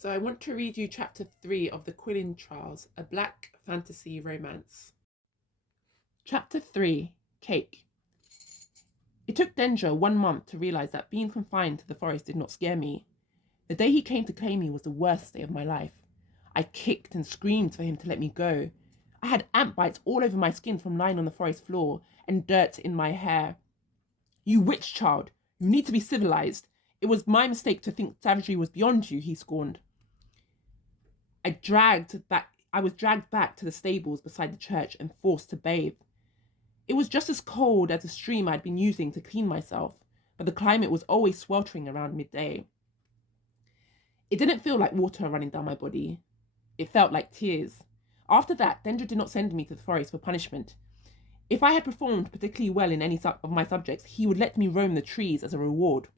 So I want to read you chapter 3 of the Quillin Trials, a black fantasy romance. Chapter 3, Cake. It took Denja 1 month to realise that being confined to the forest did not scare me. The day he came to claim me was the worst day of my life. I kicked and screamed for him to let me go. I had ant bites all over my skin from lying on the forest floor and dirt in my hair. "You witch child, you need to be civilized. It was my mistake to think savagery was beyond you," he scorned. I was dragged back to the stables beside the church and forced to bathe. It was just as cold as the stream I'd been using to clean myself, but the climate was always sweltering around midday. It didn't feel like water running down my body. It felt like tears. After that, Dendra did not send me to the forest for punishment. If I had performed particularly well in any of my subjects, he would let me roam the trees as a reward.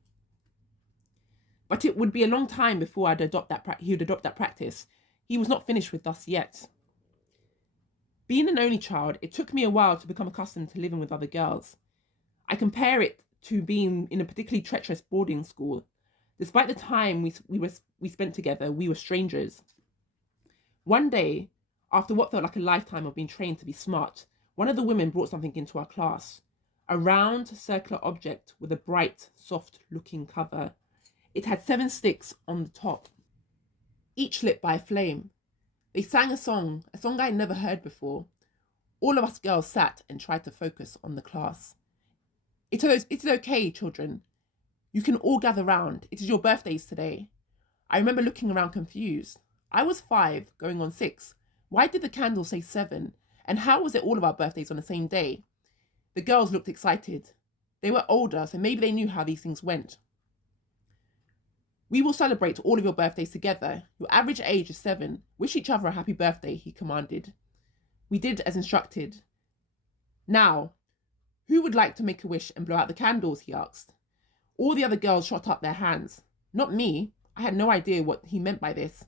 But it would be a long time before he would adopt that practice. He was not finished with us yet. Being an only child, it took me a while to become accustomed to living with other girls. I compare it to being in a particularly treacherous boarding school. Despite the time we spent together, we were strangers. One day, after what felt like a lifetime of being trained to be smart, one of the women brought something into our class. A round, circular object with a bright, soft-looking cover. It had 7 sticks on the top, each lit by a flame. They sang a song I had never heard before. All of us girls sat and tried to focus on the class. It is okay, children. You can all gather round. It is your birthdays today. I remember looking around confused. I was 5, going on 6. Why did the candle say 7? And how was it all of our birthdays on the same day? The girls looked excited. They were older, so maybe they knew how these things went. "We will celebrate all of your birthdays together. Your average age is 7. Wish each other a happy birthday," he commanded. We did as instructed. "Now, who would like to make a wish and blow out the candles?" he asked. All the other girls shot up their hands. Not me. I had no idea what he meant by this.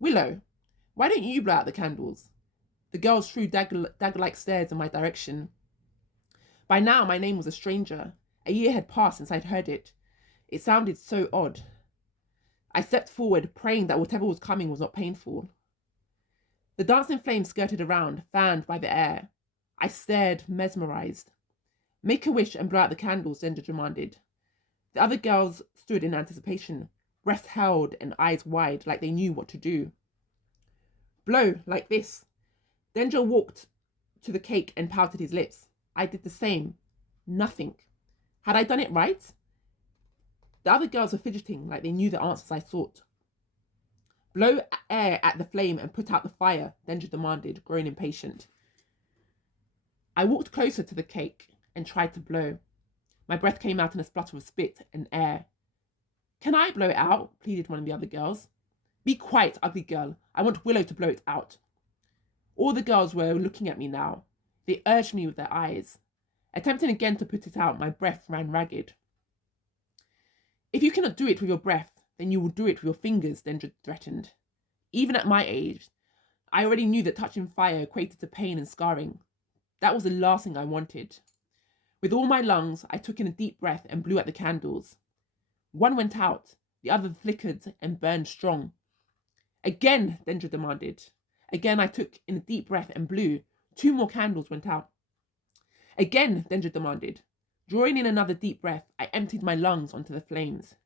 "Willow, why don't you blow out the candles?" The girls threw dagger-like stares in my direction. By now, my name was a stranger. A year had passed since I'd heard it. It sounded so odd. I stepped forward, praying that whatever was coming was not painful. The dancing flames skirted around, fanned by the air. I stared, mesmerized. "Make a wish and blow out the candles," Dendra demanded. The other girls stood in anticipation, breaths held and eyes wide, like they knew what to do. "Blow, like this." Dendra walked to the cake and pouted his lips. I did the same. Nothing. Had I done it right? The other girls were fidgeting like they knew the answers I sought. "Blow air at the flame and put out the fire," Dendra demanded, growing impatient. I walked closer to the cake and tried to blow. My breath came out in a splutter of spit and air. "Can I blow it out?" pleaded one of the other girls. "Be quiet, ugly girl. I want Willow to blow it out." All the girls were looking at me now. They urged me with their eyes. Attempting again to put it out, my breath ran ragged. "If you cannot do it with your breath, then you will do it with your fingers," Dendra threatened. Even at my age, I already knew that touching fire equated to pain and scarring. That was the last thing I wanted. With all my lungs, I took in a deep breath and blew at the candles. One went out, the other flickered and burned strong. "Again," Dendra demanded. Again, I took in a deep breath and blew. 2 more candles went out. "Again," Dendra demanded. Drawing in another deep breath, I emptied my lungs onto the flames.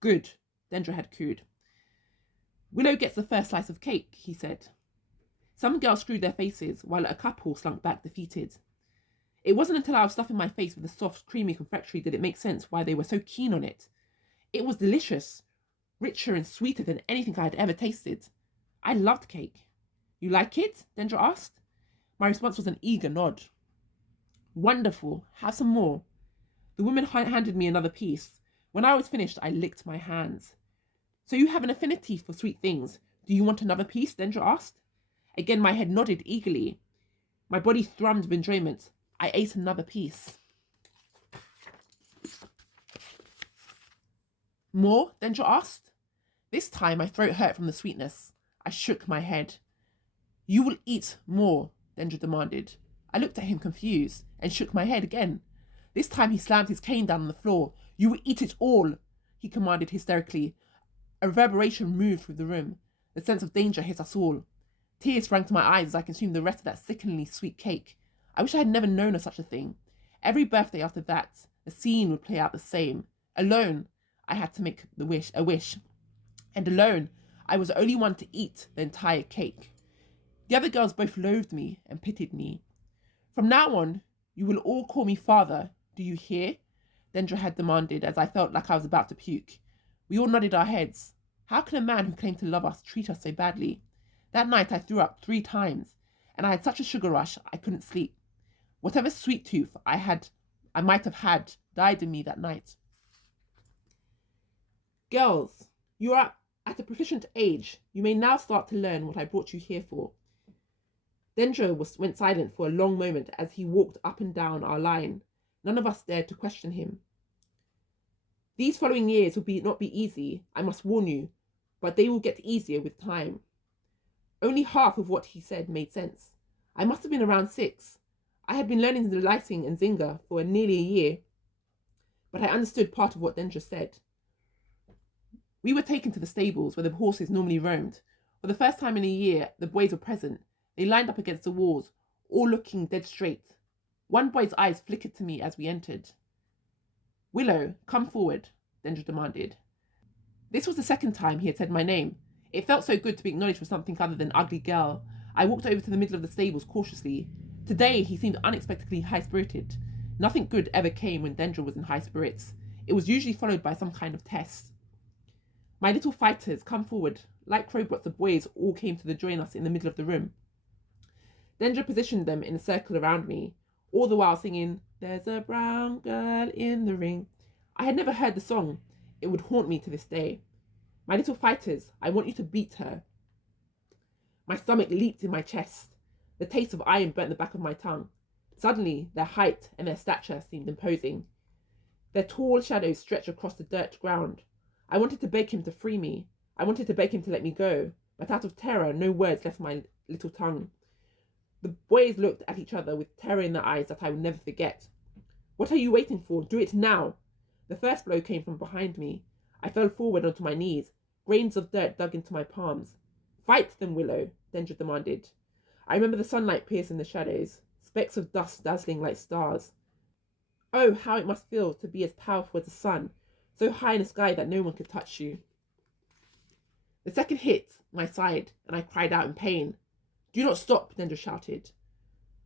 "Good," Dendra had cooed. "Willow gets the first slice of cake," he said. Some girls screwed their faces, while a couple slunk back defeated. It wasn't until I was stuffing my face with the soft, creamy confectionery did it make sense why they were so keen on it. It was delicious, richer and sweeter than anything I had ever tasted. I loved cake. "You like it?" Dendra asked. My response was an eager nod. "Wonderful. Have some more." The woman handed me another piece. When I was finished, I licked my hands. "So you have an affinity for sweet things. Do you want another piece?" Dendra asked. Again, my head nodded eagerly. My body thrummed with enjoyment. I ate another piece. "More?" Dendra asked. This time, my throat hurt from the sweetness. I shook my head. "You will eat more," Dendra demanded. I looked at him confused and shook my head again. This time he slammed his cane down on the floor. "You will eat it all," he commanded hysterically. A reverberation moved through the room. The sense of danger hit us all. Tears sprang to my eyes as I consumed the rest of that sickeningly sweet cake. I wish I had never known of such a thing. Every birthday after that, the scene would play out the same. Alone, I had to make a wish. And alone, I was the only one to eat the entire cake. The other girls both loathed me and pitied me. From now on, you will all call me father, do you hear? Dendra had demanded as I felt like I was about to puke. We all nodded our heads. How can a man who claimed to love us treat us so badly? That night I threw up 3 times, and I had such a sugar rush I couldn't sleep. Whatever sweet tooth I might have had died in me that night. Girls, you are at a proficient age. You may now start to learn what I brought you here for. Dendra went silent for a long moment as he walked up and down our line. None of us dared to question him. These following years will not be easy, I must warn you, but they will get easier with time. Only half of what he said made sense. I must have been around 6. I had been learning the lighting and Zinga for nearly a year, but I understood part of what Dendra said. We were taken to the stables where the horses normally roamed. For the first time in a year, the boys were present. They lined up against the walls, all looking dead straight. One boy's eyes flickered to me as we entered. Willow, come forward, Dendra demanded. This was the second time he had said my name. It felt so good to be acknowledged for something other than ugly girl. I walked over to the middle of the stables cautiously. Today he seemed unexpectedly high-spirited. Nothing good ever came when Dendra was in high spirits. It was usually followed by some kind of test. My little fighters, come forward. Like robots, the boys all came to join us in the middle of the room. Dendra positioned them in a circle around me, all the while singing, "There's a brown girl in the ring." I had never heard the song. It would haunt me to this day. My little fighters, I want you to beat her. My stomach leaped in my chest. The taste of iron burnt the back of my tongue. Suddenly, their height and their stature seemed imposing. Their tall shadows stretched across the dirt ground. I wanted to beg him to free me. I wanted to beg him to let me go, but out of terror, no words left my little tongue. The boys looked at each other with terror in their eyes that I would never forget. What are you waiting for? Do it now. The first blow came from behind me. I fell forward onto my knees. Grains of dirt dug into my palms. Fight them, Willow, Dendra demanded. I remember the sunlight piercing the shadows, specks of dust dazzling like stars. Oh, how it must feel to be as powerful as the sun, so high in the sky that no one could touch you. The second hit my side, and I cried out in pain. Do not stop, Dendra shouted.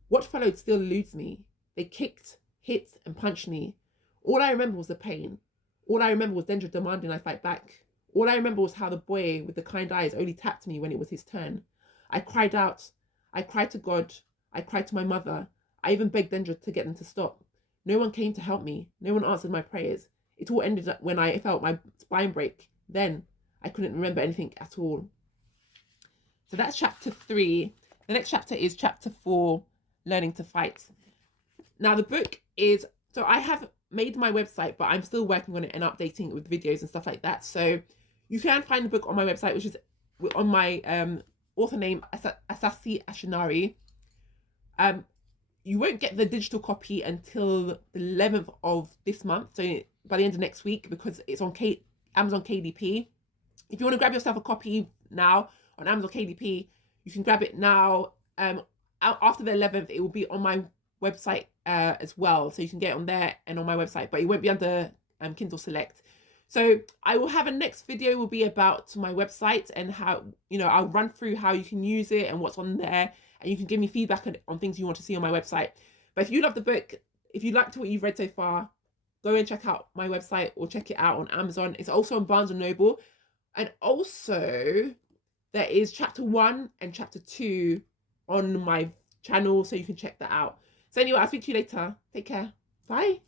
What followed still eludes me. They kicked, hit, and punched me. All I remember was the pain. All I remember was Dendra demanding I fight back. All I remember was how the boy with the kind eyes only tapped me when it was his turn. I cried out. I cried to God. I cried to my mother. I even begged Dendra to get them to stop. No one came to help me. No one answered my prayers. It all ended up when I felt my spine break. Then I couldn't remember anything at all. So that's chapter 3. The next chapter is chapter 4, Learning to Fight. Now the book is, so I have made my website, but I'm still working on it and updating it with videos and stuff like that. So you can find the book on my website, which is on my author name, Asasi Ashinari. You won't get the digital copy until the 11th of this month, so by the end of next week, because it's on Amazon KDP. If you want to grab yourself a copy now on Amazon KDP, you can grab it now. After the 11th, it will be on my website as well, so you can get it on there and on my website, but it won't be under Kindle Select. So I will have a next video will be about my website and how, I'll run through how you can use it and what's on there, and you can give me feedback on things you want to see on my website. But if you love the book, if you liked what you've read so far, go and check out my website or check it out on Amazon. It's also on Barnes & Noble. And also, there is chapter 1 and chapter 2 on my channel, so you can check that out. So anyway, I'll speak to you later. Take care. Bye.